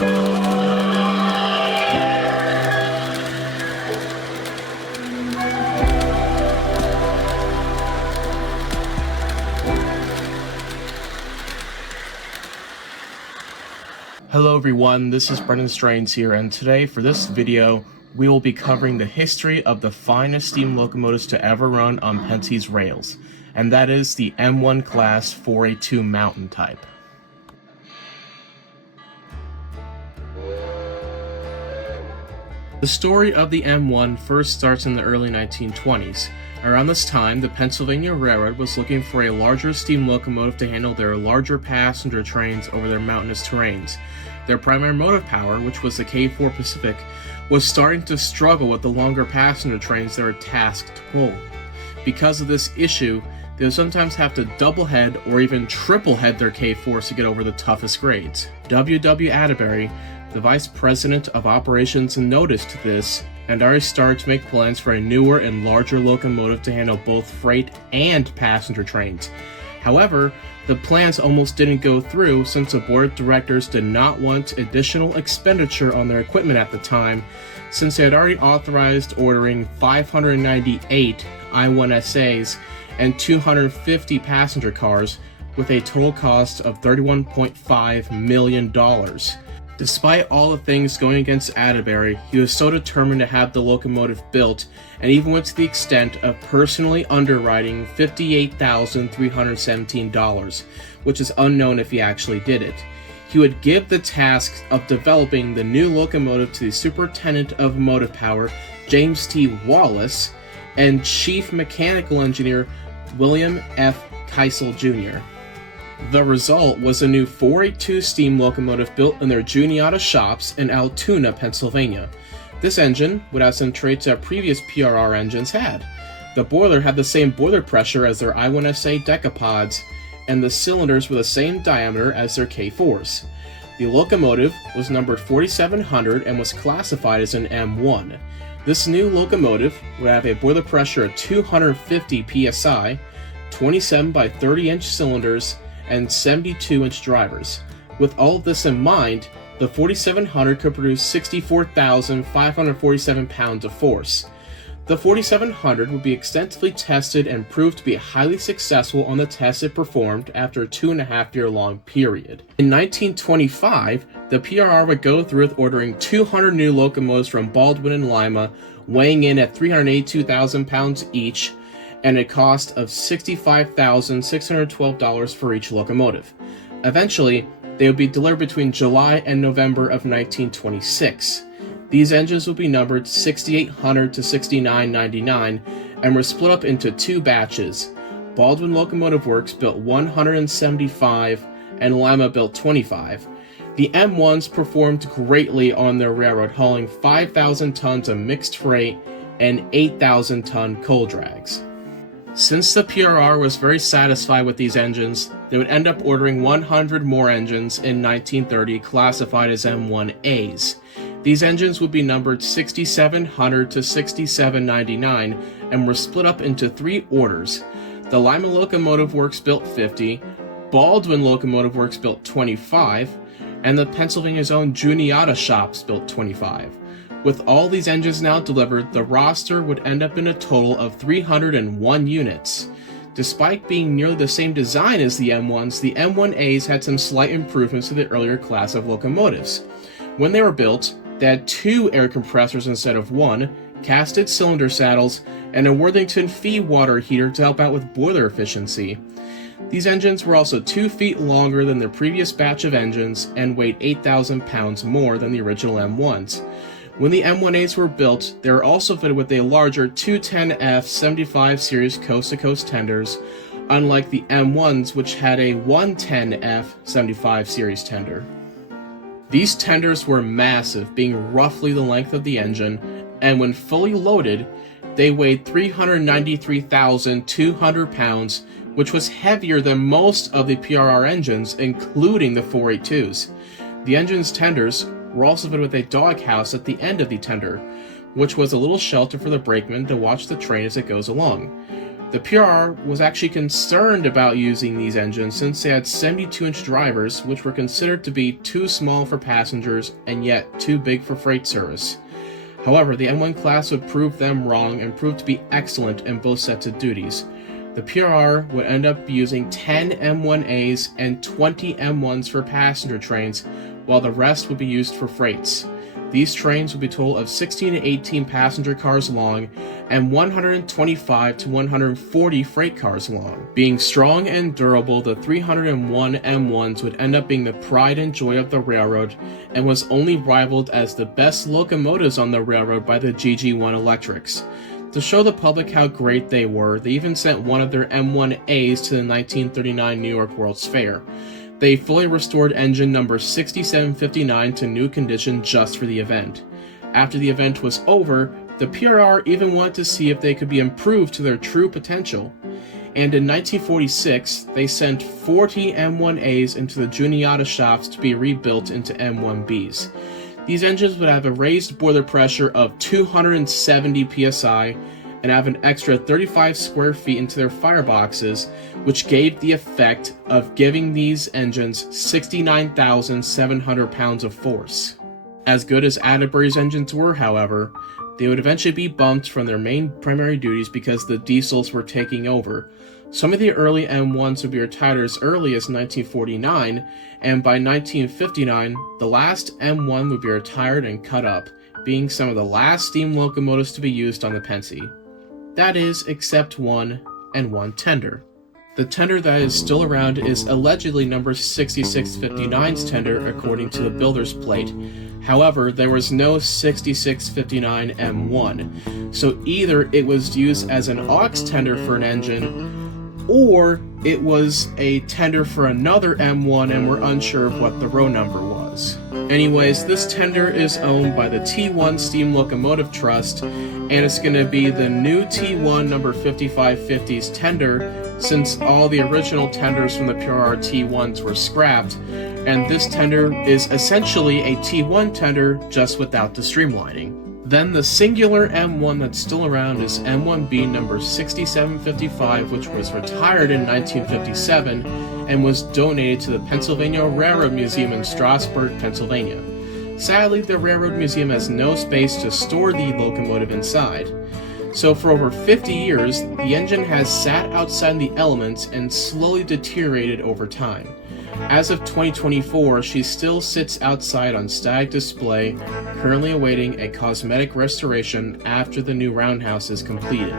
Hello everyone, this is Brendan Strains here, and today for this video we will be covering the history of the finest steam locomotives to ever run on Penske's rails, and that is the M1 class 482 Mountain type. The story of the M1 first starts in the early 1920s. Around this time, the Pennsylvania Railroad was looking for a larger steam locomotive to handle their larger passenger trains over their mountainous terrains. Their primary motive power, which was the K4 Pacific, was starting to struggle with the longer passenger trains they were tasked to pull. Because of this issue, they would sometimes have to double head or even triple head their K4s to get over the toughest grades. W. Atterbury, the Vice President of Operations, noticed this and already started to make plans for a newer and larger locomotive to handle both freight and passenger trains. However, the plans almost didn't go through since the board of directors did not want additional expenditure on their equipment at the time, since they had already authorized ordering 598 I-1SAs and 250 passenger cars with a total cost of $31.5 million. Despite all the things going against Atterbury, he was so determined to have the locomotive built, and even went to the extent of personally underwriting $58,317, which is unknown if he actually did it. He would give the task of developing the new locomotive to the Superintendent of Motive Power, James T. Wallace, and Chief Mechanical Engineer, William F. Keisel Jr. The result was a new 482 steam locomotive built in their Juniata shops in Altoona, Pennsylvania. This engine would have some traits that previous PRR engines had. The boiler had the same boiler pressure as their I-1SA decapods, and the cylinders were the same diameter as their K4s. The locomotive was numbered 4700 and was classified as an M1. This new locomotive would have a boiler pressure of 250 psi, 27 by 30-inch cylinders, and 72-inch drivers. With all of this in mind, the 4700 could produce 64,547 pounds of force. The 4700 would be extensively tested and proved to be highly successful on the tests it performed after a 2.5-year-long period. In 1925, the PRR would go through with ordering 200 new locomotives from Baldwin and Lima, weighing in at 382,000 pounds each, and a cost of $65,612 for each locomotive. Eventually, they would be delivered between July and November of 1926. These engines would be numbered 6800 to 6999 and were split up into two batches. Baldwin Locomotive Works built 175 and Lima built 25. The M1s performed greatly on their railroad, hauling 5,000 tons of mixed freight and 8,000-ton coal drags. Since the PRR was very satisfied with these engines, they would end up ordering 100 more engines in 1930 classified as M1As. These engines would be numbered 6700 to 6799 and were split up into three orders. The Lima Locomotive Works built 50, Baldwin Locomotive Works built 25, and the Pennsylvania's own Juniata shops built 25. With all these engines now delivered, the roster would end up in a total of 301 units. Despite being nearly the same design as the M1s, the M1As had some slight improvements to the earlier class of locomotives. When they were built, they had two air compressors instead of one, casted cylinder saddles, and a Worthington feed water heater to help out with boiler efficiency. These engines were also 2 feet longer than their previous batch of engines and weighed 8,000 pounds more than the original M1s. When the M1As were built, they were also fitted with a larger 210F 75 series coast-to-coast tenders, unlike the M1s, which had a 110F 75 series tender. These tenders were massive, being roughly the length of the engine, and when fully loaded, they weighed 393,200 pounds, which was heavier than most of the PRR engines, including the 482s. The engine's tenders were also fitted with a doghouse at the end of the tender, which was a little shelter for the brakeman to watch the train as it goes along. The PRR was actually concerned about using these engines since they had 72-inch drivers, which were considered to be too small for passengers and yet too big for freight service. However, the M1 class would prove them wrong and prove to be excellent in both sets of duties. The PRR would end up using 10 M1As and 20 M1s for passenger trains, while the rest would be used for freights. These trains would be a total of 16 to 18 passenger cars long and 125 to 140 freight cars long. Being strong and durable, the 301 M1s would end up being the pride and joy of the railroad and was only rivaled as the best locomotives on the railroad by the GG1 Electrics. To show the public how great they were, they even sent one of their M1As to the 1939 New York World's Fair. They fully restored engine number 6759 to new condition just for the event. After the event was over, the PRR even wanted to see if they could be improved to their true potential. And in 1946, they sent 40 M1As into the Juniata shops to be rebuilt into M1Bs. These engines would have a raised boiler pressure of 270 psi and have an extra 35 square feet into their fireboxes, which gave the effect of giving these engines 69,700 pounds of force. As good as Atterbury's engines were, however, they would eventually be bumped from their main primary duties because the diesels were taking over. Some of the early M1s would be retired as early as 1949, and by 1959, the last M1 would be retired and cut up, being some of the last steam locomotives to be used on the Pennsy. That is, except one, and one tender. The tender that is still around is allegedly number 6659's tender according to the builder's plate. However, there was no 6659 M1, so either it was used as an aux tender for an engine, or it was a tender for another M1 and we're unsure of what the row number was. Anyways, this tender is owned by the T1 Steam Locomotive Trust, and it's going to be the new T1 number 5550's tender, since all the original tenders from the PRR T1s were scrapped, and this tender is essentially a T1 tender just without the streamlining. Then the singular M1 that's still around is M1B number 6755, which was retired in 1957 and was donated to the Pennsylvania Railroad Museum in Strasburg, Pennsylvania. Sadly, the Railroad Museum has no space to store the locomotive inside. So for over 50 years, the engine has sat outside in the elements and slowly deteriorated over time. As of 2024, she still sits outside on static display, currently awaiting a cosmetic restoration after the new roundhouse is completed.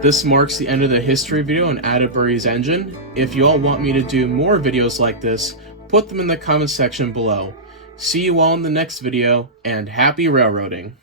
This marks the end of the history video on Atterbury's engine. If you all want me to do more videos like this, put them in the comment section below. See you all in the next video, and happy railroading!